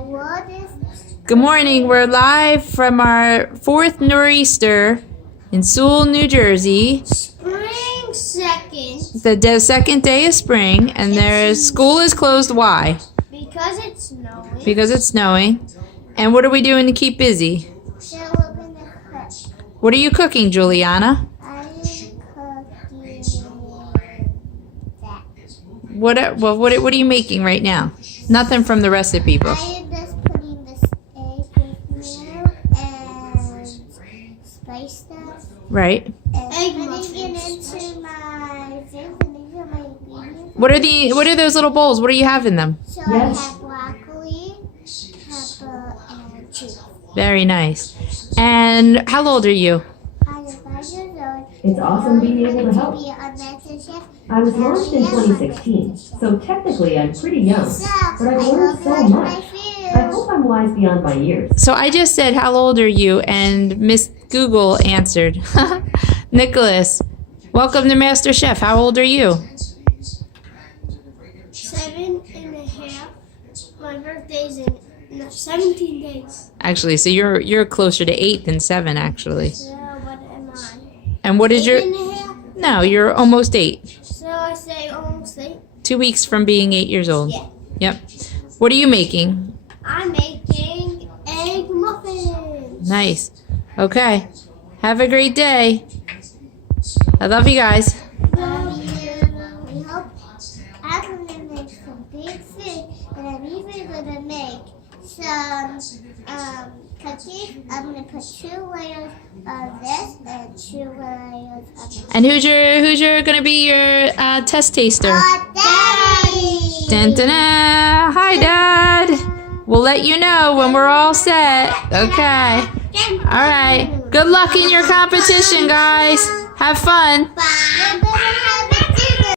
what is... Good morning. We're live from our 4th nor'easter in Sewell, New Jersey. Spring 2nd. The second day of spring, and school is closed. Why? Because it's snowing. Because it's snowing. And what are we doing to keep busy? So we're going to cook. What are you cooking, Juliana? I'm cooking that. What are you making right now? Nothing from the recipe book. I am just putting this egg with milk and spice stuff. Right. And putting it into my things and into my ingredients. What are those little bowls? What do you have in them? So I have broccoli, pepper, and cheese. Very nice. And how old are you? I'm 5 years old. It's awesome being able to help. Be a master chef. I was launched in 2016, so technically I'm pretty young, but I've learned so much. I hope I'm wise beyond my years. So I just said, how old are you? And Miss Google answered. Nicholas, welcome to Master Chef. How old are you? 7.5. My birthday's in 17 days. Actually, so you're closer to 8 than 7, actually. So what am I? And what is your... 8.5? No, you're almost 8. So I say almost 8. 2 weeks from being 8 years old. Yeah. Yep. What are you making? I'm making egg muffins. Nice. Okay. Have a great day. I love you guys. Love you. We hope I'm going to make some big food, and I'm even going to make some cookies. I'm going to put 2 layers of this and 2 layers of this. And who's gonna be your test taster? Daddy! Dun, dun, dun. Hi, Dad. We'll let you know when we're all set. Okay. All right. Good luck in your competition, guys. Have fun. Bye.